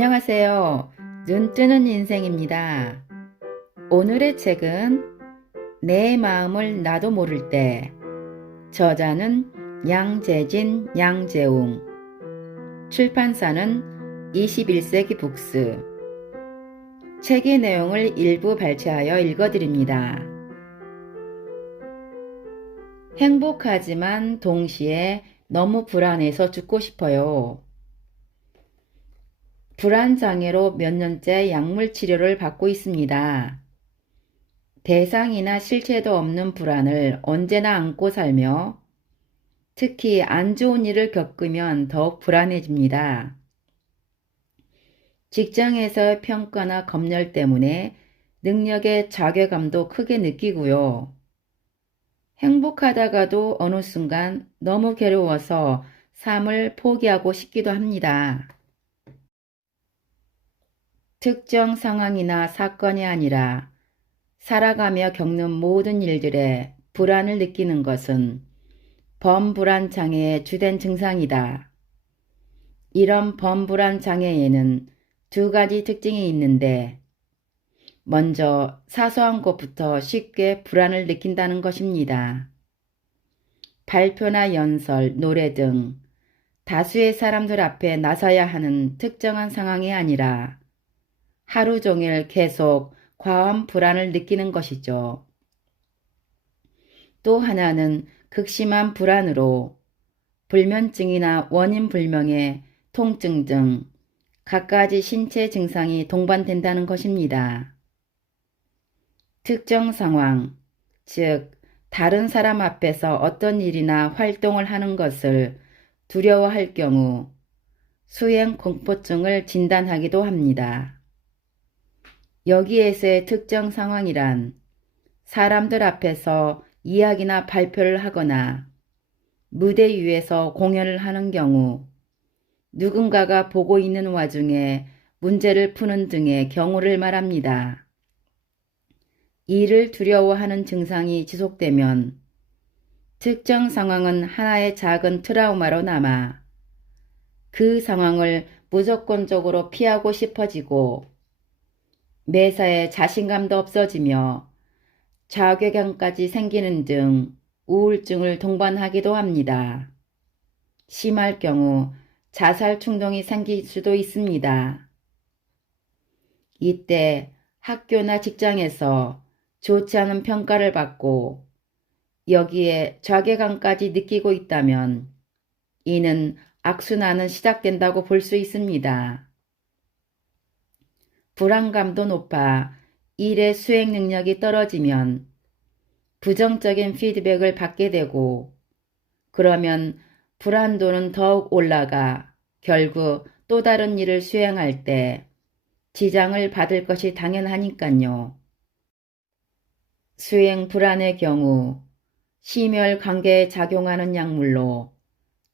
안녕하세요. 눈 뜨는 인생입니다. 오늘의 책은 내 마음을 나도 모를 때 저자는 양재진, 양재웅 출판사는 21세기 북스 책의 내용을 일부 발췌하여 읽어드립니다. 행복하지만 동시에 너무 불안해서 죽고 싶어요. 불안 장애로 몇 년째 약물 치료를 받고 있습니다. 대상이나 실체도 없는 불안을 언제나 안고 살며 특히 안 좋은 일을 겪으면 더욱 불안해집니다. 직장에서의 평가나 검열 때문에 능력의 자괴감도 크게 느끼고요. 행복하다가도 어느 순간 너무 괴로워서 삶을 포기하고 싶기도 합니다. 특정 상황이나 사건이 아니라 살아가며 겪는 모든 일들에 불안을 느끼는 것은 범불안 장애의 주된 증상이다. 이런 범불안 장애에는 두 가지 특징이 있는데, 먼저 사소한 것부터 쉽게 불안을 느낀다는 것입니다. 발표나 연설, 노래 등 다수의 사람들 앞에 나서야 하는 특정한 상황이 아니라 하루 종일 계속 과한 불안을 느끼는 것이죠. 또 하나는 극심한 불안으로 불면증이나 원인 불명의 통증 등 갖가지 신체 증상이 동반된다는 것입니다. 특정 상황, 즉, 다른 사람 앞에서 어떤 일이나 활동을 하는 것을 두려워할 경우 수행 공포증을 진단하기도 합니다. 여기에서의 특정 상황이란 사람들 앞에서 이야기나 발표를 하거나 무대 위에서 공연을 하는 경우 누군가가 보고 있는 와중에 문제를 푸는 등의 경우를 말합니다. 이를 두려워하는 증상이 지속되면 특정 상황은 하나의 작은 트라우마로 남아 그 상황을 무조건적으로 피하고 싶어지고 매사에 자신감도 없어지며 자괴감까지 생기는 등 우울증을 동반하기도 합니다. 심할 경우 자살 충동이 생길 수도 있습니다. 이때 학교나 직장에서 좋지 않은 평가를 받고 여기에 자괴감까지 느끼고 있다면 이는 악순환은 시작된다고 볼 수 있습니다. 불안감도 높아 일의 수행 능력이 떨어지면 부정적인 피드백을 받게 되고 그러면 불안도는 더욱 올라가 결국 또 다른 일을 수행할 때 지장을 받을 것이 당연하니까요. 수행 불안의 경우 심혈 관계에 작용하는 약물로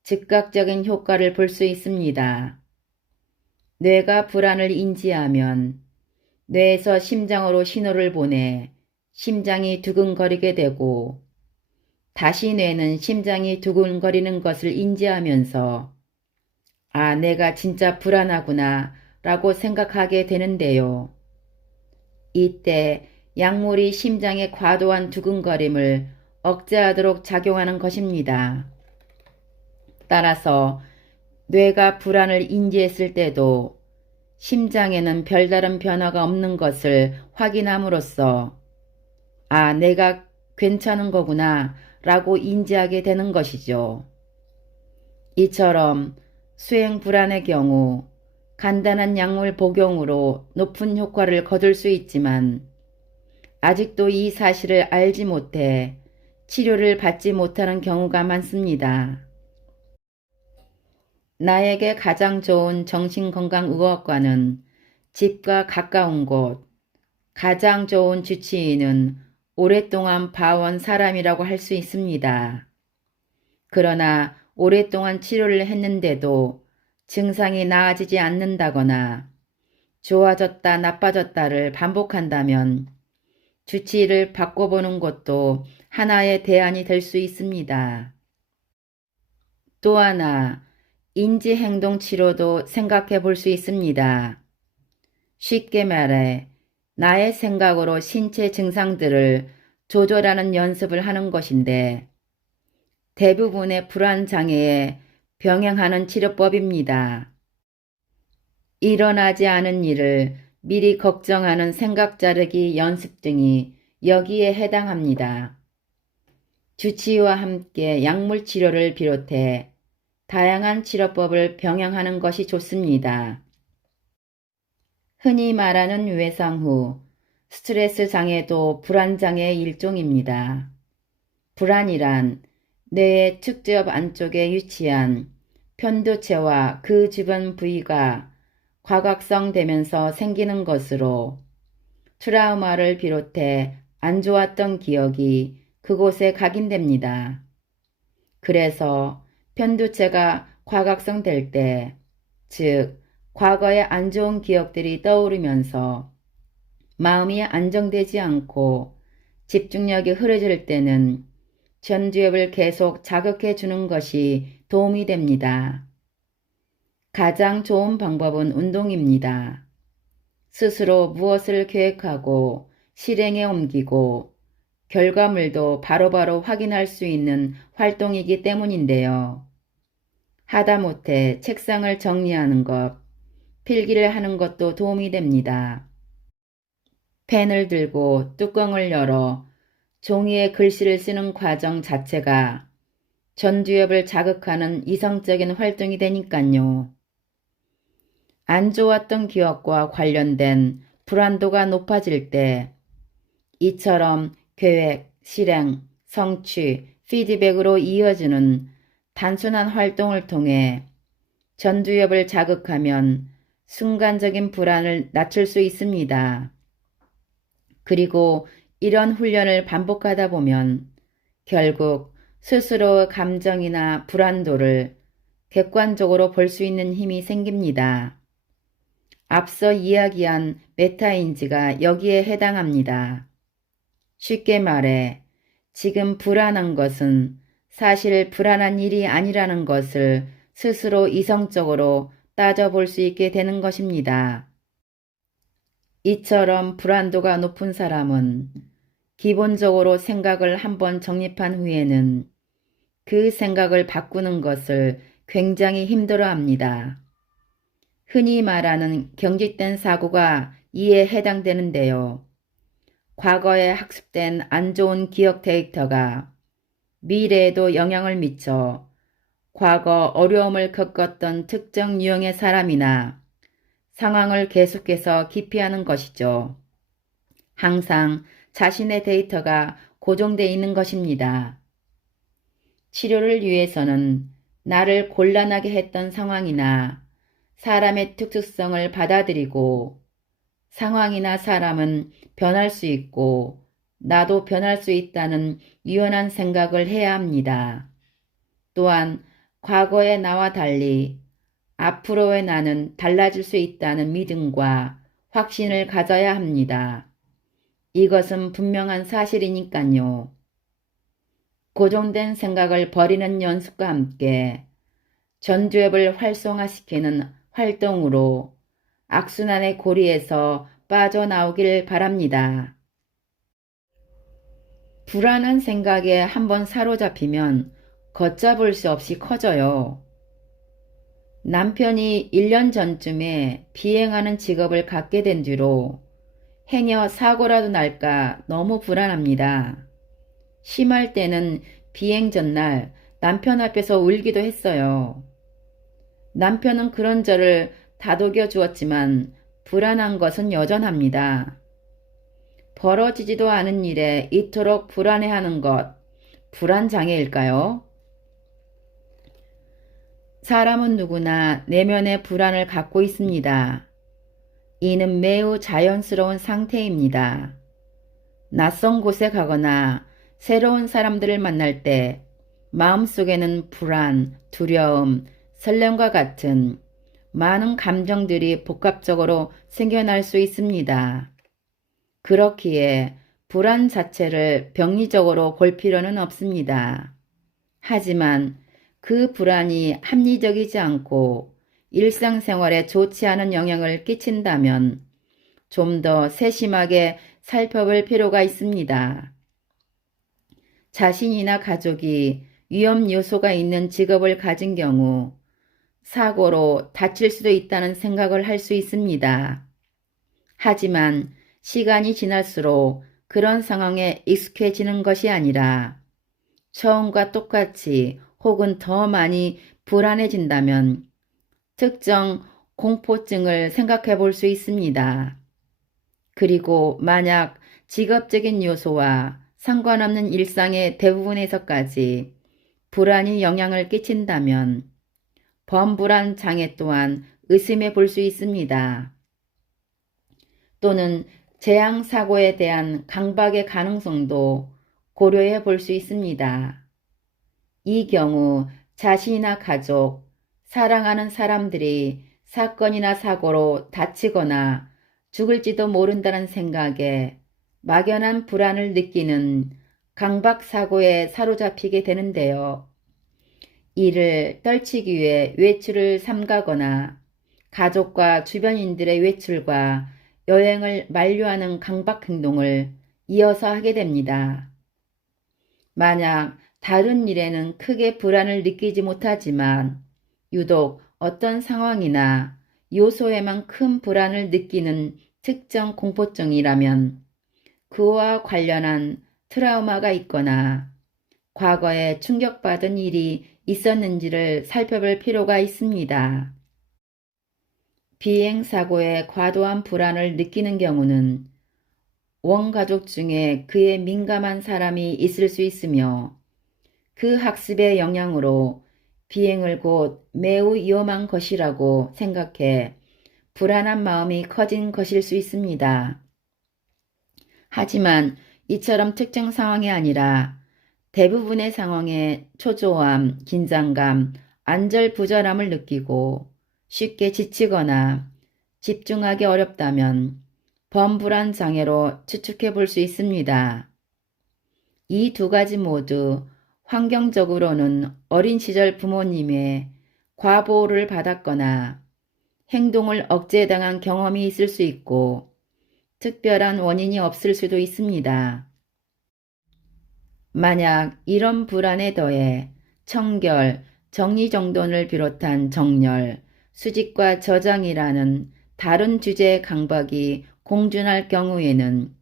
즉각적인 효과를 볼 수 있습니다. 뇌가 불안을 인지하면 뇌에서 심장으로 신호를 보내 심장이 두근거리게 되고 다시 뇌는 심장이 두근거리는 것을 인지하면서 아, 내가 진짜 불안하구나 라고 생각하게 되는데요. 이때 약물이 심장의 과도한 두근거림을 억제하도록 작용하는 것입니다. 따라서 뇌가 불안을 인지했을 때도 심장에는 별다른 변화가 없는 것을 확인함으로써 아, 내가 괜찮은 거구나 라고 인지하게 되는 것이죠. 이처럼 수행 불안의 경우 간단한 약물 복용으로 높은 효과를 거둘 수 있지만 아직도 이 사실을 알지 못해 치료를 받지 못하는 경우가 많습니다. 나에게 가장 좋은 정신건강의학과는 집과 가까운 곳, 가장 좋은 주치의는 오랫동안 봐온 사람이라고 할 수 있습니다. 그러나 오랫동안 치료를 했는데도 증상이 나아지지 않는다거나 좋아졌다 나빠졌다를 반복한다면 주치의를 바꿔보는 것도 하나의 대안이 될 수 있습니다. 또 하나, 인지행동 치료도 생각해 볼 수 있습니다. 쉽게 말해, 나의 생각으로 신체 증상들을 조절하는 연습을 하는 것인데, 대부분의 불안 장애에 병행하는 치료법입니다. 일어나지 않은 일을 미리 걱정하는 생각 자르기 연습 등이 여기에 해당합니다. 주치의와 함께 약물 치료를 비롯해 다양한 치료법을 병행하는 것이 좋습니다. 흔히 말하는 외상 후 스트레스 장애도 불안 장애의 일종입니다. 불안이란 뇌의 측지업 안쪽에 위치한 편두체와 그 주변 부위가 과각성되면서 생기는 것으로 트라우마를 비롯해 안 좋았던 기억이 그곳에 각인됩니다. 그래서 편두체가 과각성 될 때, 즉, 과거의 안 좋은 기억들이 떠오르면서 마음이 안정되지 않고 집중력이 흐려질 때는 전두엽을 계속 자극해 주는 것이 도움이 됩니다. 가장 좋은 방법은 운동입니다. 스스로 무엇을 계획하고 실행에 옮기고 결과물도 바로 바로 확인할 수 있는 활동이기 때문인데요. 하다못해 책상을 정리하는 것, 필기를 하는 것도 도움이 됩니다. 펜을 들고 뚜껑을 열어 종이에 글씨를 쓰는 과정 자체가 전두엽을 자극하는 이성적인 활동이 되니까요. 안 좋았던 기억과 관련된 불안도가 높아질 때 이처럼 계획, 실행, 성취, 피드백으로 이어지는 단순한 활동을 통해 전두엽을 자극하면 순간적인 불안을 낮출 수 있습니다. 그리고 이런 훈련을 반복하다 보면 결국 스스로의 감정이나 불안도를 객관적으로 볼 수 있는 힘이 생깁니다. 앞서 이야기한 메타인지가 여기에 해당합니다. 쉽게 말해, 지금 불안한 것은 사실 불안한 일이 아니라는 것을 스스로 이성적으로 따져볼 수 있게 되는 것입니다. 이처럼 불안도가 높은 사람은 기본적으로 생각을 한번 정립한 후에는 그 생각을 바꾸는 것을 굉장히 힘들어 합니다. 흔히 말하는 경직된 사고가 이에 해당되는데요. 과거에 학습된 안 좋은 기억 데이터가 미래에도 영향을 미쳐 과거 어려움을 겪었던 특정 유형의 사람이나 상황을 계속해서 기피하는 것이죠. 항상 자신의 데이터가 고정되어 있는 것입니다. 치료를 위해서는 나를 곤란하게 했던 상황이나 사람의 특수성을 받아들이고 상황이나 사람은 변할 수 있고 나도 변할 수 있다는 유연한 생각을 해야 합니다. 또한 과거의 나와 달리 앞으로의 나는 달라질 수 있다는 믿음과 확신을 가져야 합니다. 이것은 분명한 사실이니까요. 고정된 생각을 버리는 연습과 함께 전두엽을 활성화시키는 활동으로 악순환의 고리에서 빠져나오길 바랍니다. 불안한 생각에 한번 사로잡히면 걷잡을 수 없이 커져요. 남편이 1년 전쯤에 비행하는 직업을 갖게 된 뒤로 행여 사고라도 날까 너무 불안합니다. 심할 때는 비행 전날 남편 앞에서 울기도 했어요. 남편은 그런 저를 다독여 주었지만 불안한 것은 여전합니다. 벌어지지도 않은 일에 이토록 불안해하는 것, 불안장애일까요? 사람은 누구나 내면의 불안을 갖고 있습니다. 이는 매우 자연스러운 상태입니다. 낯선 곳에 가거나 새로운 사람들을 만날 때 마음속에는 불안, 두려움, 설렘과 같은 많은 감정들이 복합적으로 생겨날 수 있습니다. 그렇기에 불안 자체를 병리적으로 볼 필요는 없습니다. 하지만 그 불안이 합리적이지 않고 일상생활에 좋지 않은 영향을 끼친다면 좀 더 세심하게 살펴볼 필요가 있습니다. 자신이나 가족이 위험 요소가 있는 직업을 가진 경우 사고로 다칠 수도 있다는 생각을 할 수 있습니다. 하지만 시간이 지날수록 그런 상황에 익숙해지는 것이 아니라 처음과 똑같이 혹은 더 많이 불안해진다면 특정 공포증을 생각해 볼 수 있습니다. 그리고 만약 직업적인 요소와 상관없는 일상의 대부분에서까지 불안이 영향을 끼친다면 범불안 장애 또한 의심해 볼 수 있습니다. 또는 재앙 사고에 대한 강박의 가능성도 고려해 볼 수 있습니다. 이 경우 자신이나 가족, 사랑하는 사람들이 사건이나 사고로 다치거나 죽을지도 모른다는 생각에 막연한 불안을 느끼는 강박 사고에 사로잡히게 되는데요. 이를 떨치기 위해 외출을 삼가거나 가족과 주변인들의 외출과 여행을 만류하는 강박 행동을 이어서 하게 됩니다. 만약 다른 일에는 크게 불안을 느끼지 못하지만 유독 어떤 상황이나 요소에만 큰 불안을 느끼는 특정 공포증이라면 그와 관련한 트라우마가 있거나 과거에 충격받은 일이 있었는지를 살펴볼 필요가 있습니다. 비행사고에 과도한 불안을 느끼는 경우는 원가족 중에 그에 민감한 사람이 있을 수 있으며 그 학습의 영향으로 비행을 곧 매우 위험한 것이라고 생각해 불안한 마음이 커진 것일 수 있습니다. 하지만 이처럼 특정 상황이 아니라 대부분의 상황에 초조함, 긴장감, 안절부절함을 느끼고 쉽게 지치거나 집중하기 어렵다면 범불안 장애로 추측해 볼 수 있습니다. 이 두 가지 모두 환경적으로는 어린 시절 부모님의 과보호를 받았거나 행동을 억제당한 경험이 있을 수 있고 특별한 원인이 없을 수도 있습니다. 만약 이런 불안에 더해 청결, 정리정돈을 비롯한 정렬, 수직과 저장이라는 다른 주제의 강박이 공존할 경우에는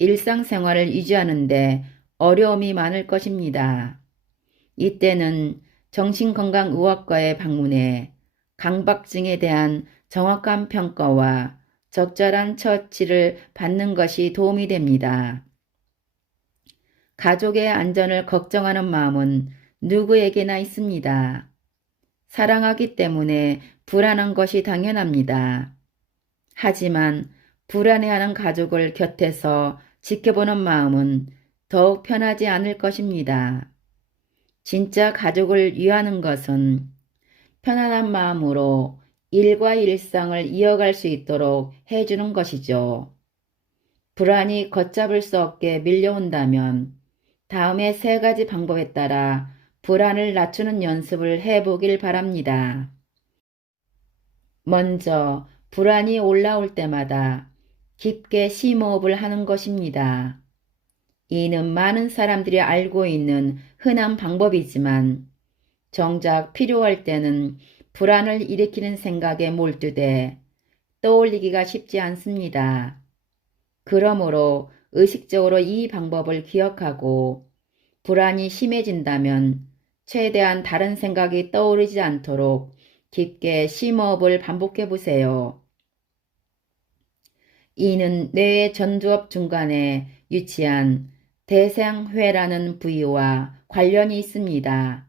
일상생활을 유지하는데 어려움이 많을 것입니다. 이때는 정신건강의학과에 방문해 강박증에 대한 정확한 평가와 적절한 처치를 받는 것이 도움이 됩니다. 가족의 안전을 걱정하는 마음은 누구에게나 있습니다. 사랑하기 때문에 불안한 것이 당연합니다. 하지만 불안해하는 가족을 곁에서 지켜보는 마음은 더욱 편하지 않을 것입니다. 진짜 가족을 위하는 것은 편안한 마음으로 일과 일상을 이어갈 수 있도록 해주는 것이죠. 불안이 걷잡을 수 없게 밀려온다면 다음에 세 가지 방법에 따라 불안을 낮추는 연습을 해보길 바랍니다. 먼저 불안이 올라올 때마다 깊게 심호흡을 하는 것입니다. 이는 많은 사람들이 알고 있는 흔한 방법이지만 정작 필요할 때는 불안을 일으키는 생각에 몰두돼 떠올리기가 쉽지 않습니다. 그러므로 의식적으로 이 방법을 기억하고 불안이 심해진다면 최대한 다른 생각이 떠오르지 않도록 깊게 심호흡을 반복해 보세요. 이는 뇌의 전두엽 중간에 위치한 대상회라는 부위와 관련이 있습니다.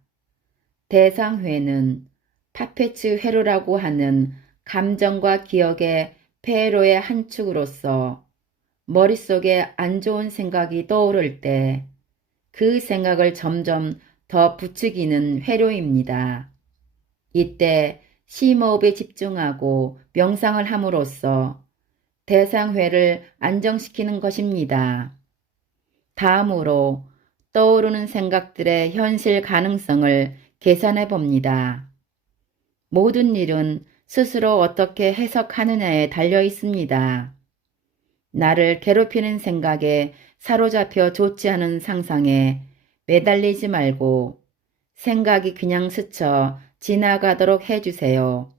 대상회는 파페츠 회로라고 하는 감정과 기억의 폐로의 한 축으로서 머릿속에 안 좋은 생각이 떠오를 때 그 생각을 점점 더 부추기는 회로입니다. 이때 심호흡에 집중하고 명상을 함으로써 대상회를 안정시키는 것입니다. 다음으로 떠오르는 생각들의 현실 가능성을 계산해 봅니다. 모든 일은 스스로 어떻게 해석하느냐에 달려 있습니다. 나를 괴롭히는 생각에 사로잡혀 좋지 않은 상상에 매달리지 말고 생각이 그냥 스쳐 지나가도록 해주세요.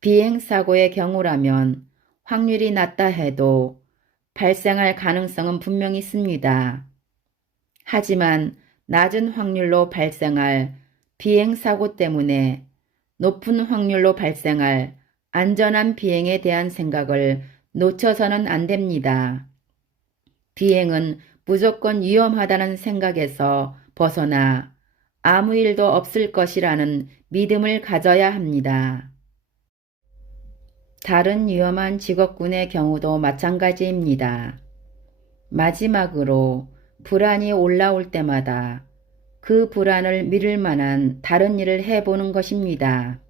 비행사고의 경우라면 확률이 낮다 해도 발생할 가능성은 분명히 있습니다. 하지만 낮은 확률로 발생할 비행사고 때문에 높은 확률로 발생할 안전한 비행에 대한 생각을 놓쳐서는 안 됩니다. 비행은 무조건 위험하다는 생각에서 벗어나 아무 일도 없을 것이라는 믿음을 가져야 합니다. 다른 위험한 직업군의 경우도 마찬가지입니다. 마지막으로 불안이 올라올 때마다 그 불안을 미룰 만한 다른 일을 해보는 것입니다.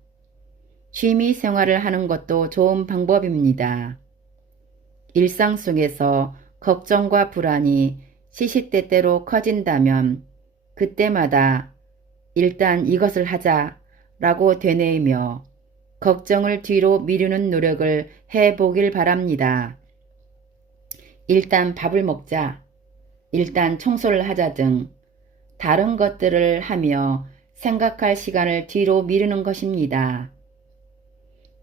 취미 생활을 하는 것도 좋은 방법입니다. 일상 속에서 걱정과 불안이 시시때때로 커진다면 그때마다 일단 이것을 하자 라고 되뇌이며 걱정을 뒤로 미루는 노력을 해보길 바랍니다. 일단 밥을 먹자. 일단 청소를 하자 등 다른 것들을 하며 생각할 시간을 뒤로 미루는 것입니다.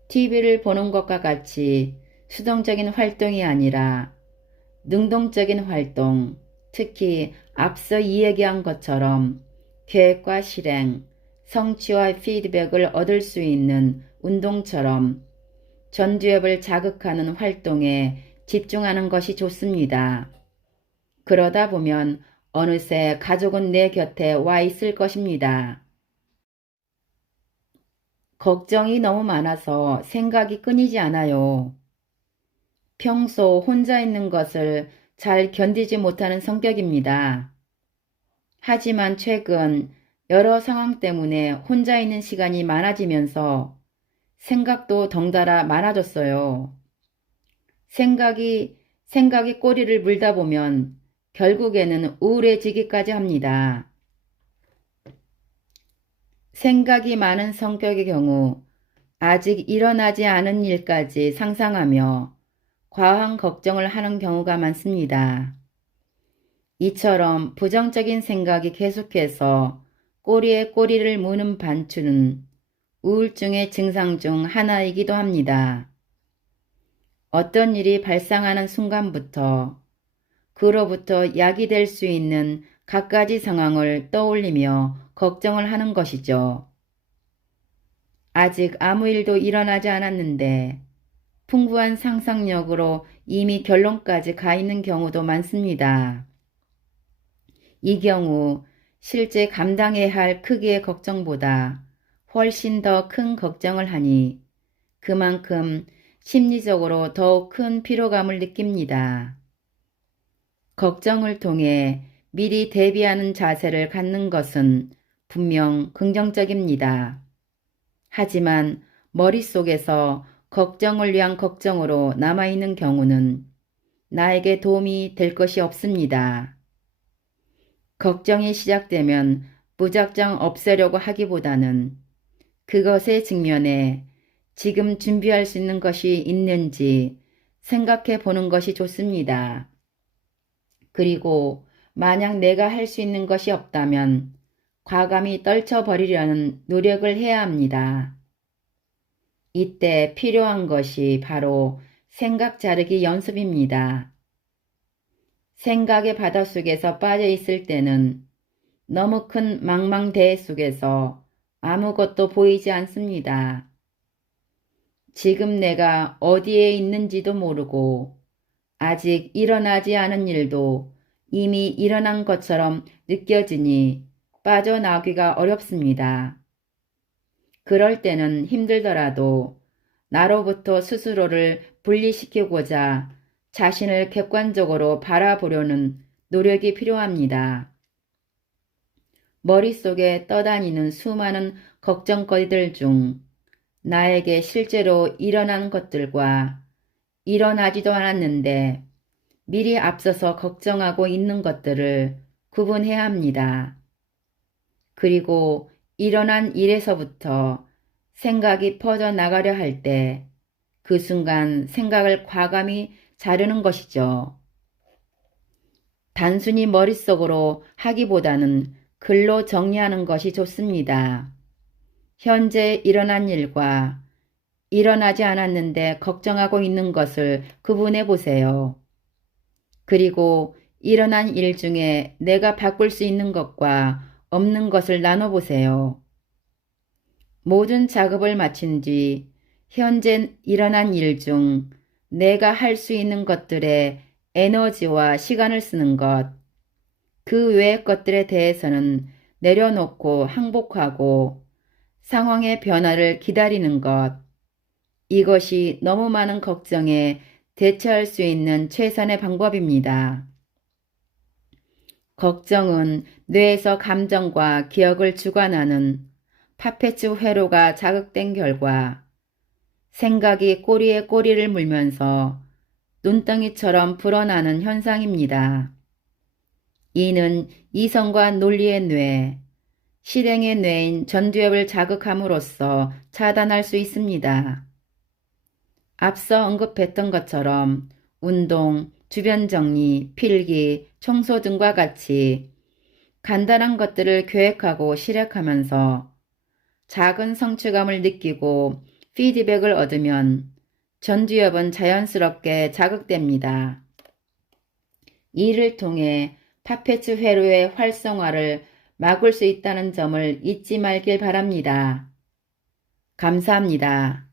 TV를 보는 것과 같이 수동적인 활동이 아니라 능동적인 활동, 특히 앞서 이야기한 것처럼 계획과 실행, 성취와 피드백을 얻을 수 있는 운동처럼 전두엽을 자극하는 활동에 집중하는 것이 좋습니다. 그러다 보면 어느새 가족은 내 곁에 와 있을 것입니다. 걱정이 너무 많아서 생각이 끊이지 않아요. 평소 혼자 있는 것을 잘 견디지 못하는 성격입니다. 하지만 최근 여러 상황 때문에 혼자 있는 시간이 많아지면서 생각도 덩달아 많아졌어요. 생각이, 생각이 꼬리를 물다 보면 결국에는 우울해지기까지 합니다. 생각이 많은 성격의 경우 아직 일어나지 않은 일까지 상상하며 과한 걱정을 하는 경우가 많습니다. 이처럼 부정적인 생각이 계속해서 꼬리에 꼬리를 무는 반추는 우울증의 증상 중 하나이기도 합니다. 어떤 일이 발생하는 순간부터 그로부터 약이 될 수 있는 갖가지 상황을 떠올리며 걱정을 하는 것이죠. 아직 아무 일도 일어나지 않았는데 풍부한 상상력으로 이미 결론까지 가 있는 경우도 많습니다. 이 경우 실제 감당해야 할 크기의 걱정보다 훨씬 더 큰 걱정을 하니 그만큼 심리적으로 더욱 큰 피로감을 느낍니다. 걱정을 통해 미리 대비하는 자세를 갖는 것은 분명 긍정적입니다. 하지만 머릿속에서 걱정을 위한 걱정으로 남아있는 경우는 나에게 도움이 될 것이 없습니다. 걱정이 시작되면 무작정 없애려고 하기보다는 그것의 직면에 지금 준비할 수 있는 것이 있는지 생각해 보는 것이 좋습니다. 그리고 만약 내가 할 수 있는 것이 없다면 과감히 떨쳐버리려는 노력을 해야 합니다. 이때 필요한 것이 바로 생각 자르기 연습입니다. 생각의 바닷속에서 빠져 있을 때는 너무 큰 망망대해 속에서 아무것도 보이지 않습니다. 지금 내가 어디에 있는지도 모르고 아직 일어나지 않은 일도 이미 일어난 것처럼 느껴지니 빠져나오기가 어렵습니다. 그럴 때는 힘들더라도 나로부터 스스로를 분리시키고자 자신을 객관적으로 바라보려는 노력이 필요합니다. 머릿속에 떠다니는 수많은 걱정거리들 중 나에게 실제로 일어난 것들과 일어나지도 않았는데 미리 앞서서 걱정하고 있는 것들을 구분해야 합니다. 그리고 일어난 일에서부터 생각이 퍼져나가려 할 때 그 순간 생각을 과감히 자르는 것이죠. 단순히 머릿속으로 하기보다는 글로 정리하는 것이 좋습니다. 현재 일어난 일과 일어나지 않았는데 걱정하고 있는 것을 구분해 보세요. 그리고 일어난 일 중에 내가 바꿀 수 있는 것과 없는 것을 나눠보세요. 모든 작업을 마친 뒤 현재 일어난 일 중 내가 할 수 있는 것들에 에너지와 시간을 쓰는 것, 그 외의 것들에 대해서는 내려놓고 항복하고 상황의 변화를 기다리는 것, 이것이 너무 많은 걱정에 대처할 수 있는 최선의 방법입니다. 걱정은 뇌에서 감정과 기억을 주관하는 파페츠 회로가 자극된 결과 생각이 꼬리에 꼬리를 물면서 눈덩이처럼 불어나는 현상입니다. 이는 이성과 논리의 뇌, 실행의 뇌인 전두엽을 자극함으로써 차단할 수 있습니다. 앞서 언급했던 것처럼 운동, 주변 정리, 필기, 청소 등과 같이 간단한 것들을 계획하고 실행하면서 작은 성취감을 느끼고 피드백을 얻으면 전두엽은 자연스럽게 자극됩니다. 이를 통해 파페츠 회로의 활성화를 막을 수 있다는 점을 잊지 말길 바랍니다. 감사합니다.